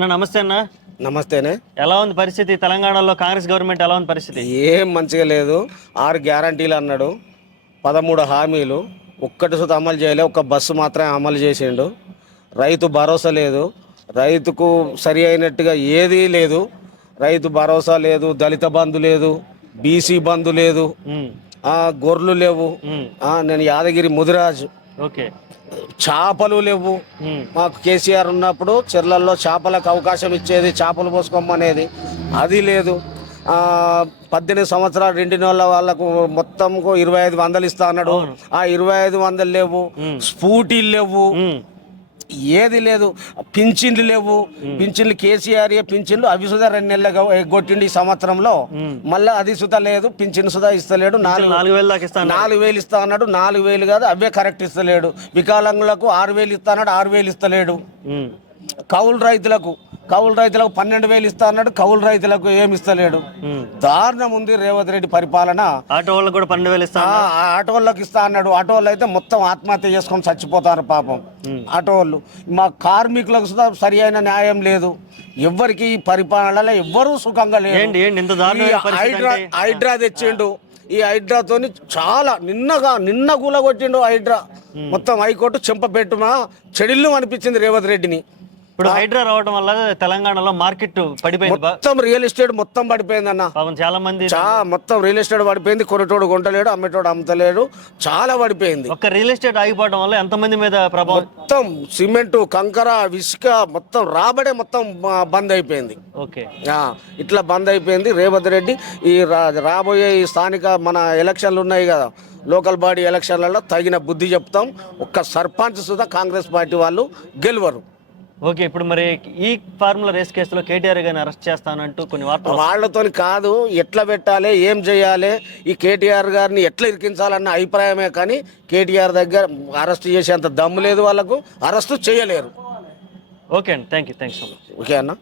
నమస్తే అన్న. నమస్తేనే. ఎలా ఉంది పరిస్థితి తెలంగాణలో? కాంగ్రెస్ గవర్నమెంట్ ఎలా ఉంది పరిస్థితి? ఏం మంచిగా లేదు. 6 గ్యారంటీలు అన్నాడు, 13 హామీలు, ఒక్కటి సుత అమలు చేయలే. ఒక్క బస్సు మాత్రమే అమలు చేసిండు. రైతు భరోసా లేదు, రైతుకు సరి అయినట్టుగా ఏదీ లేదు. రైతు భరోసా లేదు, దళిత బంధు లేదు, బీసీ బంధు లేదు, గొర్రెలు లేవు. నేను యాదగిరి ముదిరాజు. ఓకే. చేపలు లేవు. మాకు కేసీఆర్ ఉన్నప్పుడు చెర్లల్లో చేపలకు అవకాశం ఇచ్చేది, చేపలు పోసుకోమనేది, అది లేదు. 18 సంవత్సరాలు రెండిన వాళ్ళకు మొత్తం 2500 ఇస్తా అన్నాడు. ఆ 2500 లేవు. స్కూటీలు లేవు, ఏది లేదు. పింఛన్లు లేవు. పింఛన్లు కేసీఆర్ పింఛన్లు అవి సుధా 2 నెలలుగా ఎగ్గొట్టిండి ఈ సంవత్సరంలో. మళ్ళీ అది సుధా లేదు, పింఛన్ సుధా ఇస్తలేడు. 4,000 ఇస్తా అన్నాడు. 4,000 కాదు, అవే కరెక్ట్ ఇస్తలేడు. వికలాంగులకు 6,000 ఇస్తా అన్నాడు, 6,000 ఇస్తలేడు. కౌలు రైతులకు 12,000 ఇస్తా అన్నాడు, కౌలు రైతులకు ఏమి ఇస్తలేడు. దారుణం ఉంది రేవంత్ రెడ్డి పరిపాలన. ఆటో వాళ్ళకి కూడా 12,000 ఇస్తా, ఆటో వాళ్ళకి ఇస్తా అన్నాడు. ఆటో వాళ్ళు అయితే మొత్తం ఆత్మహత్య చేసుకొని చచ్చిపోతారు పాపం ఆటో వాళ్ళు. మా కార్మికులకు సుధా సరి అయిన న్యాయం లేదు. ఎవ్వరికి ఈ పరిపాలనలో ఎవ్వరూ సుఖంగా లేదు. హైడ్రా తెచ్చిండు. ఈ హైడ్రాతోని చాలా నిన్న కూలగొట్టిండు హైడ్రా. మొత్తం హైకోర్టు చెంపపెట్టుమా చెడిల్లు అనిపించింది రేవంత్ రెడ్డిని. ఇప్పుడు హైడ్రా రావడం వల్ల తెలంగాణలో మార్కెట్ పడిపోయింది. మొత్తం రియల్ ఎస్టేట్ మొత్తం పడిపోయింది అన్న. చాలా మంది మొత్తం రియల్ ఎస్టేట్ పడిపోయింది. కొనేటోడు కొంటలేడు, అమ్మేటోడు అమ్మతలేడు, చాలా పడిపోయింది. ఒక రియల్ ఎస్టేట్ ఆగిపోవడం వల్ల ఎంతమంది మీద ప్రభావం? మొత్తం సిమెంటు, కంకర, ఇసుక మొత్తం రాబడే మొత్తం బంద్ అయిపోయింది. ఓకే. ఇట్లా బంద్ అయిపోయింది. రేవంత్ రెడ్డి ఈ రాబోయే ఈ స్థానిక మన ఎలక్షన్లు ఉన్నాయి కదా, లోకల్ బాడీ ఎలక్షన్లలో తగిన బుద్ధి చెప్తాం. ఒక్క సర్పంచ్ సుధా కాంగ్రెస్ పార్టీ వాళ్ళు గెలవరు. ఓకే. ఇప్పుడు మరి ఈ ఫార్ములా రేస్ కేసులో కేటీఆర్ గారిని అరెస్ట్ చేస్తానంటూ కొన్ని వార్తలు. వాళ్ళతో కాదు, ఎట్లా పెట్టాలి, ఏం చేయాలి, ఈ కేటీఆర్ గారిని ఎట్లా ఇరికించాలన్న అభిప్రాయమే కానీ కేటీఆర్ దగ్గర అరెస్ట్ చేసేంత దమ్ము లేదు. వాళ్ళకు అరెస్టు చేయలేరు. ఓకే అండి, thank you so much. Okay అన్న.